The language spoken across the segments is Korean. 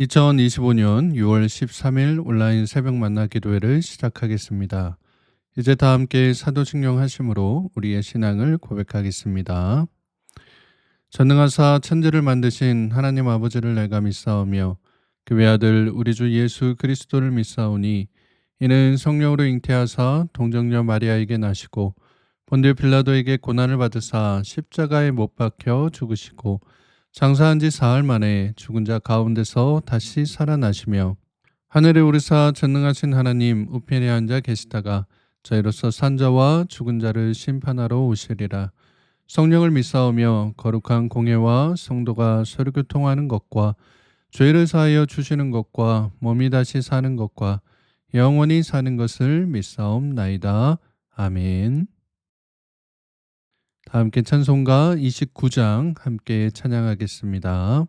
2025년 6월 13일 온라인 새벽 만나 기도회를 시작하겠습니다. 이제 다 함께 사도직령 하심으로 우리의 신앙을 고백하겠습니다. 전능하사 천지를 만드신 하나님 아버지를 내가 믿사오며 그 외아들 우리 주 예수 그리스도를 믿사오니 이는 성령으로 잉태하사 동정녀 마리아에게 나시고 본디오 빌라도에게 고난을 받으사 십자가에 못 박혀 죽으시고 장사한 지 사흘 만에 죽은 자 가운데서 다시 살아나시며 하늘에 오르사 전능하신 하나님 우편에 앉아 계시다가 저희로서 산자와 죽은 자를 심판하러 오시리라. 성령을 믿사오며 거룩한 공예와 성도가 서로 교통하는 것과 죄를 사하여 주시는 것과 몸이 다시 사는 것과 영원히 사는 것을 믿사옵나이다. 아멘. 다 함께 찬송가 29장 함께 찬양하겠습니다.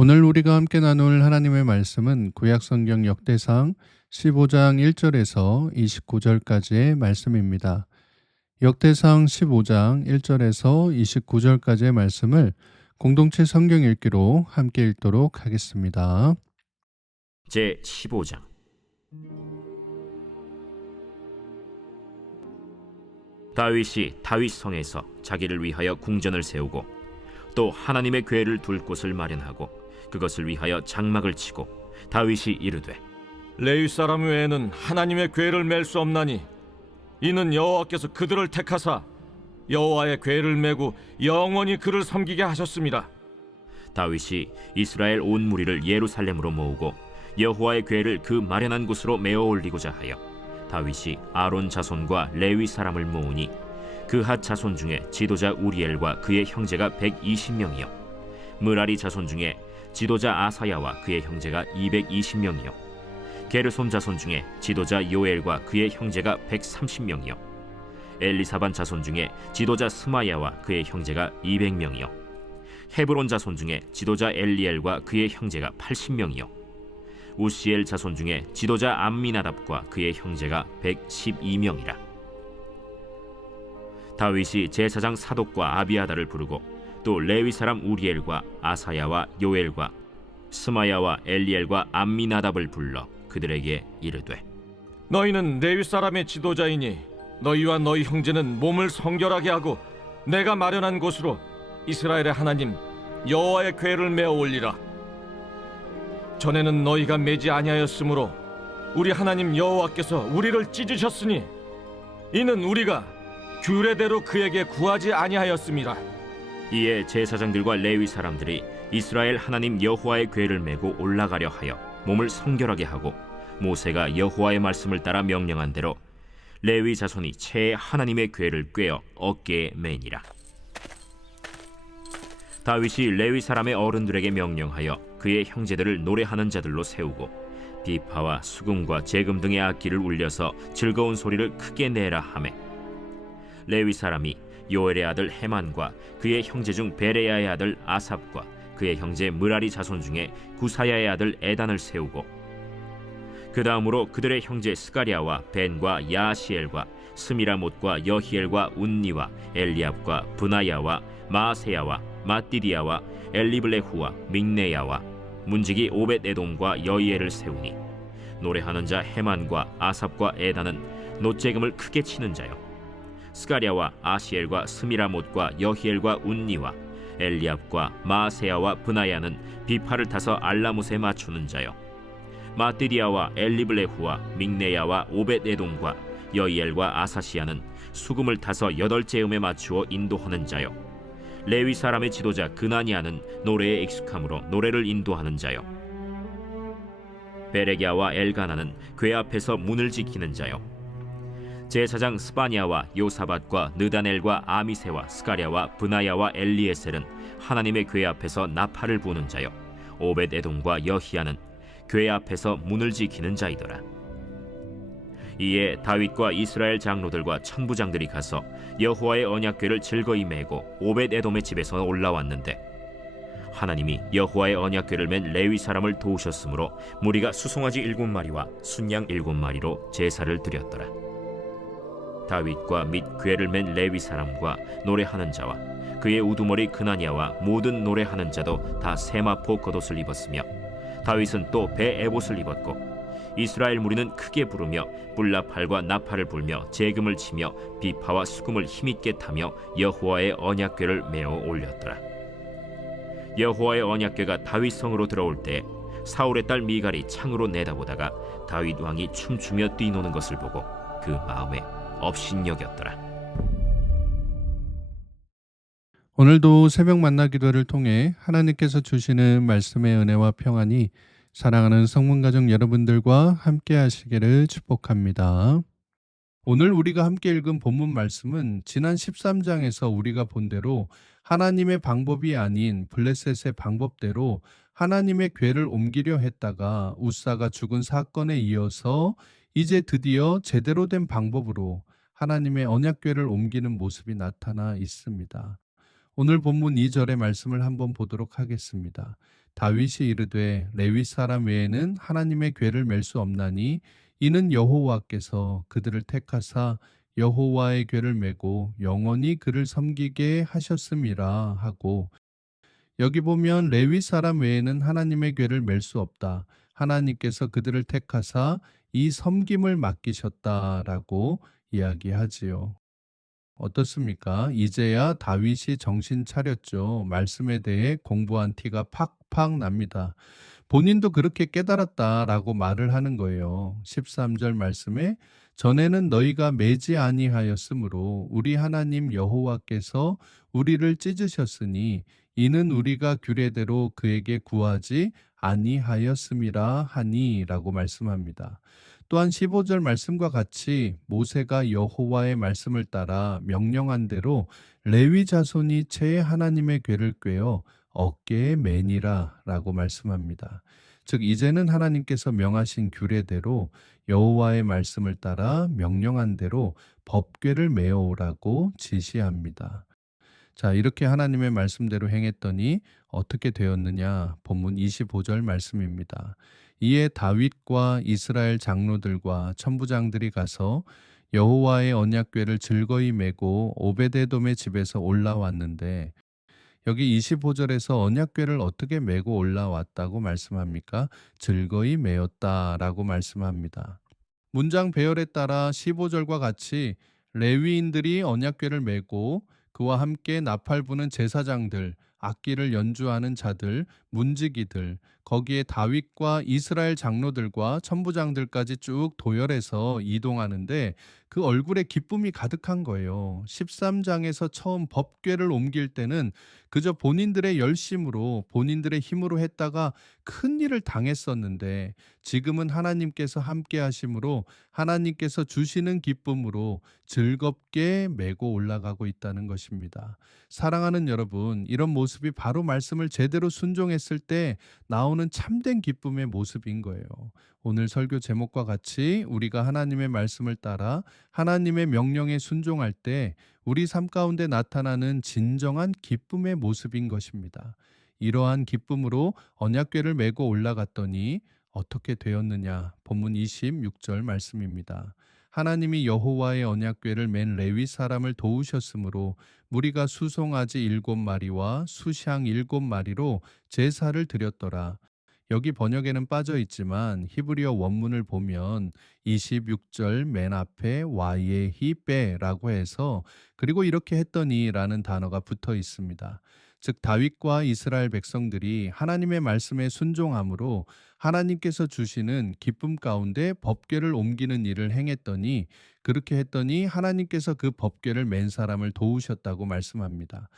오늘 우리가 함께 나눌 하나님의 말씀은 구약성경 역대상 15장 1절에서 29절까지의 말씀입니다. 역대상 15장 1절에서 29절까지의 말씀을 공동체 성경 읽기로 함께 읽도록 하겠습니다. 제 15장. 다윗이 다윗성에서 자기를 위하여 궁전을 세우고 또 하나님의 궤를 둘 곳을 마련하고 그것을 위하여 장막을 치고 다윗이 이르되 레위 사람 외에는 하나님의 궤를 맬 수 없나니 이는 여호와께서 그들을 택하사 여호와의 궤를 메고 영원히 그를 섬기게 하셨습니다. 다윗이 이스라엘 온 무리를 예루살렘으로 모으고 여호와의 궤를 그 마련한 곳으로 메어 올리고자 하여 다윗이 아론 자손과 레위 사람을 모으니 그핫 자손 중에 지도자 우리엘과 그의 형제가 120명이요 므라리 자손 중에 지도자 아사야와 그의 형제가 220명이요 게르손 자손 중에 지도자 요엘과 그의 형제가 130명이요 엘리사반 자손 중에 지도자 스마야와 그의 형제가 200명이요 헤브론 자손 중에 지도자 엘리엘과 그의 형제가 80명이요 우시엘 자손 중에 지도자 암미나답과 그의 형제가 112명이라. 다윗이 제사장 사독과 아비아다를 부르고 또 레위 사람 우리엘과 아사야와 요엘과 스마야와 엘리엘과 암미나답을 불러 그들에게 이르되 너희는 레위 사람의 지도자이니 너희와 너희 형제는 몸을 성결하게 하고 내가 마련한 곳으로 이스라엘의 하나님 여호와의 궤를 메어 올리라. 전에는 너희가 매지 아니하였으므로 우리 하나님 여호와께서 우리를 찢으셨으니 이는 우리가 규례대로 그에게 구하지 아니하였음이라. 이에 제사장들과 레위 사람들이 이스라엘 하나님 여호와의 궤를 메고 올라가려 하여 몸을 성결하게 하고 모세가 여호와의 말씀을 따라 명령한 대로 레위 자손이 채 하나님의 궤를 꿰어 어깨에 매니라. 다윗이 레위 사람의 어른들에게 명령하여 그의 형제들을 노래하는 자들로 세우고 비파와 수금과 재금 등의 악기를 울려서 즐거운 소리를 크게 내라 하매, 레위 사람이 요엘의 아들 헤만과 그의 형제 중 베레야의 아들 아삽과 그의 형제 므라리 자손 중에 구사야의 아들 에단을 세우고, 그 다음으로 그들의 형제 스가랴와 벤과 야시엘과 스미라못과 여히엘과 운니와 엘리압과 브나야와 마세야와 마띠디야와 엘리블레후와 믹네야와 문지기 오벳에돔과 여이엘을 세우니, 노래하는 자 헤만과 아삽과 에단은 놋재금을 크게 치는 자요, 스가랴와 아시엘과 스미라못과 여히엘과 운니와 엘리압과 마세야와 브나야는 비파를 타서 알라못에 맞추는 자요, 마띠디야와 엘리블레후와 믹네야와 오벳에돔과 여이엘과 아사시야는 수금을 타서 8재음에 맞추어 인도하는 자요, 레위 사람의 지도자 그나니아는 노래에 익숙함으로 노래를 인도하는 자요, 베레기야와 엘가나는 궤 앞에서 문을 지키는 자요, 제사장 스바냐와 요사밧과 느다넬과 아미세와 스가랴와 브나야와 엘리에셀은 하나님의 궤 앞에서 나팔을 부는 자요, 오벳에돔과 여히야는 궤 앞에서 문을 지키는 자이더라. 이에 다윗과 이스라엘 장로들과 천부장들이 가서 여호와의 언약궤를 즐거이 메고 오벳에돔의 집에서 올라왔는데, 하나님이 여호와의 언약궤를 맨 레위 사람을 도우셨으므로 무리가 수송아지 7마리와 순양 7마리로 제사를 드렸더라. 다윗과 및 궤를 맨 레위 사람과 노래하는 자와 그의 우두머리 그나니아와 모든 노래하는 자도 다 세마포 겉옷을 입었으며, 다윗은 또 배 에봇을 입었고, 이스라엘 무리는 크게 부르며 뿔나팔과 나팔을 불며 재금을 치며 비파와 수금을 힘있게 타며 여호와의 언약궤를 메어 올렸더라. 여호와의 언약궤가 다윗 성으로 들어올 때 사울의 딸 미갈이 창으로 내다보다가 다윗 왕이 춤추며 뛰노는 것을 보고 그 마음에 업신여겼더라. 오늘도 새벽 만나 기도를 통해 하나님께서 주시는 말씀의 은혜와 평안이 사랑하는 성문가족 여러분들과 함께 하시기를 축복합니다. 오늘 우리가 함께 읽은 본문 말씀은 지난 13장에서 우리가 본 대로 하나님의 방법이 아닌 블레셋의 방법대로 하나님의 궤를 옮기려 했다가 우사가 죽은 사건에 이어서 이제 드디어 제대로 된 방법으로 하나님의 언약궤를 옮기는 모습이 나타나 있습니다. 오늘 본문 2절의 말씀을 한번 보도록 하겠습니다. 다윗이 이르되 레위 사람 외에는 하나님의 궤를 맬 수 없나니 이는 여호와께서 그들을 택하사 여호와의 궤를 메고 영원히 그를 섬기게 하셨음이라 하고, 여기 보면 레위 사람 외에는 하나님의 궤를 맬 수 없다. 하나님께서 그들을 택하사 이 섬김을 맡기셨다라고 이야기하지요. 어떻습니까? 이제야 다윗이 정신 차렸죠. 말씀에 대해 공부한 티가 팍팍 납니다. 본인도 그렇게 깨달았다라고 말을 하는 거예요. 13절 말씀에 전에는 너희가 매지 아니하였으므로 우리 하나님 여호와께서 우리를 찢으셨으니 이는 우리가 규례대로 그에게 구하지 아니하였음이라 하니라고 말씀합니다. 또한 15절 말씀과 같이 모세가 여호와의 말씀을 따라 명령한 대로 레위 자손이 채 하나님의 궤를 꿰어 어깨에 매니라 라고 말씀합니다. 즉 이제는 하나님께서 명하신 규례대로 여호와의 말씀을 따라 명령한 대로 법궤를 메어오라고 지시합니다. 자, 이렇게 하나님의 말씀대로 행했더니 어떻게 되었느냐? 본문 25절 말씀입니다. 이에 다윗과 이스라엘 장로들과 천부장들이 가서 여호와의 언약궤를 즐거이 메고 오베데돔의 집에서 올라왔는데, 여기 25절에서 언약궤를 어떻게 메고 올라왔다고 말씀합니까? 즐거이 메었다라고 말씀합니다. 문장 배열에 따라 15절과 같이 레위인들이 언약궤를 메고 그와 함께 나팔 부는 제사장들, 악기를 연주하는 자들, 문지기들, 거기에 다윗과 이스라엘 장로들과 천부장들까지 쭉 도열해서 이동하는데 그 얼굴에 기쁨이 가득한 거예요. 13장에서 처음 법궤를 옮길 때는 그저 본인들의 열심으로 본인들의 힘으로 했다가 큰 일을 당했었는데 지금은 하나님께서 함께 하심으로 하나님께서 주시는 기쁨으로 즐겁게 메고 올라가고 있다는 것입니다. 사랑하는 여러분, 이런 모습이 바로 말씀을 제대로 순종했을 때 나오는 참된 기쁨의 모습인 거예요. 오늘 설교 제목과 같이 우리가 하나님의 말씀을 따라 하나님의 명령에 순종할 때 우리 삶 가운데 나타나는 진정한 기쁨의 모습인 것입니다. 이러한 기쁨으로 언약궤를 메고 올라갔더니 어떻게 되었느냐? 본문 26절 말씀입니다. 하나님이 여호와의 언약궤를 맨 레위 사람을 도우셨으므로 무리가 수송아지 7마리와 수샹 7마리로 제사를 드렸더라. 여기 번역에는 빠져 있지만 히브리어 원문을 보면 26절 맨 앞에 와예히 빼라고 해서 그리고 이렇게 했더니라는 단어가 붙어 있습니다. 즉 다윗과 이스라엘 백성들이 하나님의 말씀에 순종함으로 하나님께서 주시는 기쁨 가운데 법궤를 옮기는 일을 행했더니 그렇게 했더니 하나님께서 그 법궤를 맨 사람을 도우셨다고 말씀합니다.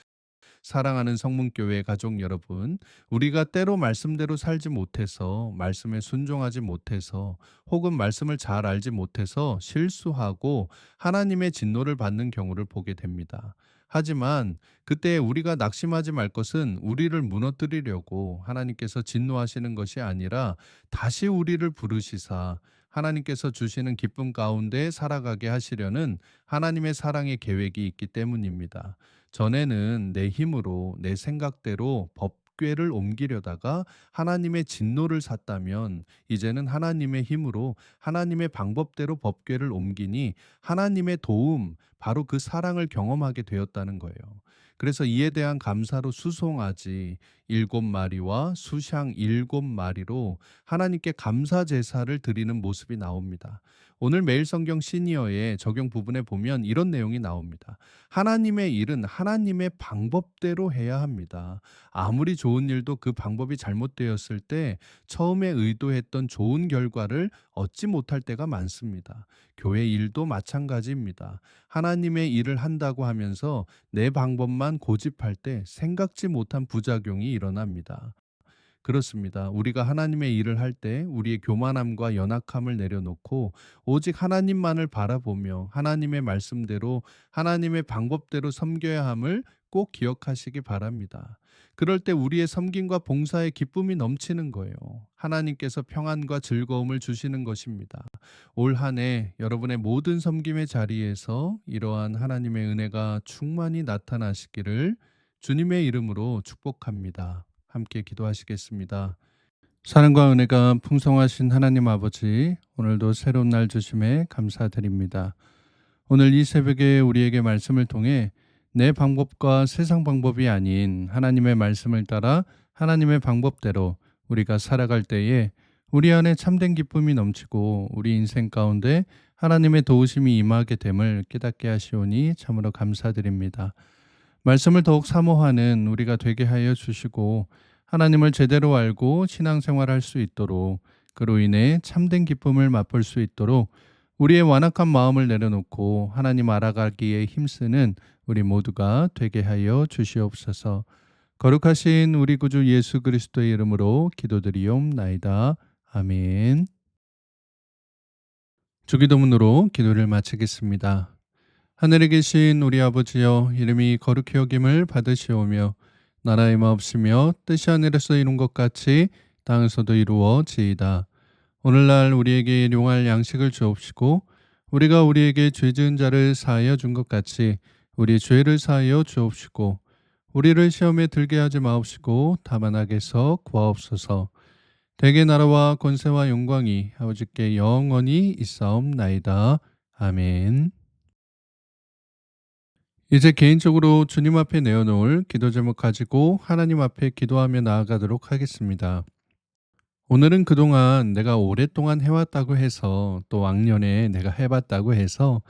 사랑하는 성문교회 가족 여러분, 우리가 때로 말씀대로 살지 못해서 말씀에 순종하지 못해서 혹은 말씀을 잘 알지 못해서 실수하고 하나님의 진노를 받는 경우를 보게 됩니다. 하지만 그때 우리가 낙심하지 말 것은 우리를 무너뜨리려고 하나님께서 진노하시는 것이 아니라 다시 우리를 부르시사 하나님께서 주시는 기쁨 가운데 살아가게 하시려는 하나님의 사랑의 계획이 있기 때문입니다. 전에는 내 힘으로 내 생각대로 법궤를 옮기려다가 하나님의 진노를 샀다면 이제는 하나님의 힘으로 하나님의 방법대로 법궤를 옮기니 하나님의 도움, 바로 그 사랑을 경험하게 되었다는 거예요. 그래서 이에 대한 감사로 수송아지 7마리와 수샹 7마리로 하나님께 감사 제사를 드리는 모습이 나옵니다. 오늘 매일 성경 시니어의 적용 부분에 보면 이런 내용이 나옵니다. 하나님의 일은 하나님의 방법대로 해야 합니다. 아무리 좋은 일도 그 방법이 잘못되었을 때 처음에 의도했던 좋은 결과를 얻지 못할 때가 많습니다. 교회 일도 마찬가지입니다. 하나님의 일을 한다고 하면서 내 방법만 고집할 때 생각지 못한 부작용이 일어납니다. 그렇습니다. 우리가 하나님의 일을 할 때 우리의 교만함과 연약함을 내려놓고 오직 하나님만을 바라보며 하나님의 말씀대로 하나님의 방법대로 섬겨야 함을 꼭 기억하시기 바랍니다. 그럴 때 우리의 섬김과 봉사의 기쁨이 넘치는 거예요. 하나님께서 평안과 즐거움을 주시는 것입니다. 올 한 해 여러분의 모든 섬김의 자리에서 이러한 하나님의 은혜가 충만히 나타나시기를 주님의 이름으로 축복합니다. 함께 기도하시겠습니다. 사랑과 은혜가 풍성하신 하나님 아버지, 오늘도 새로운 날 주심에 감사드립니다. 오늘 이 새벽에 우리에게 말씀을 통해 내 방법과 세상 방법이 아닌 하나님의 말씀을 따라 하나님의 방법대로 우리가 살아갈 때에 우리 안에 참된 기쁨이 넘치고 우리 인생 가운데 하나님의 도우심이 임하게 됨을 깨닫게 하시오니 참으로 감사드립니다. 말씀을 더욱 사모하는 우리가 되게 하여 주시고 하나님을 제대로 알고 신앙생활할 수 있도록 그로 인해 참된 기쁨을 맛볼 수 있도록 우리의 완악한 마음을 내려놓고 하나님 알아가기에 힘쓰는 우리 모두가 되게 하여 주시옵소서. 거룩하신 우리 구주 예수 그리스도의 이름으로 기도드리옵나이다. 아멘. 주기도문으로 기도를 마치겠습니다. 하늘에 계신 우리 아버지여, 이름이 거룩히 여김을 받으시오며 나라의 마옵시며 뜻이 하늘에서 이룬 것 같이 땅에서도 이루어지이다. 오늘날 우리에게 일용할 양식을 주옵시고 우리가 우리에게 죄 지은 자를 사하여 준 것 같이 우리 죄를 사하여 주옵시고 우리를 시험에 들게 하지 마옵시고 다만 악에서 구하옵소서. 대개 나라와 권세와 영광이 아버지께 영원히 있사옵나이다. 아멘. 이제 개인적으로 주님 앞에 내어놓을 기도 제목 가지고 하나님 앞에 기도하며 나아가도록 하겠습니다. 오늘은 그동안 내가 오랫동안 해왔다고 해서 또 왕년에 내가 해봤다고 해서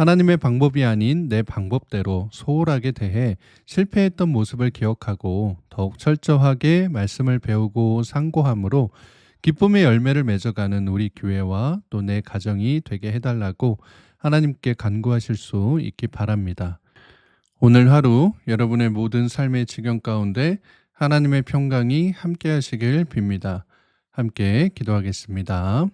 하나님의 방법이 아닌 내 방법대로 소홀하게 대해 실패했던 모습을 기억하고 더욱 철저하게 말씀을 배우고 상고함으로 기쁨의 열매를 맺어가는 우리 교회와 또 내 가정이 되게 해달라고 하나님께 간구하실 수 있기 바랍니다. 오늘 하루 여러분의 모든 삶의 지경 가운데 하나님의 평강이 함께 하시길 빕니다. 함께 기도하겠습니다.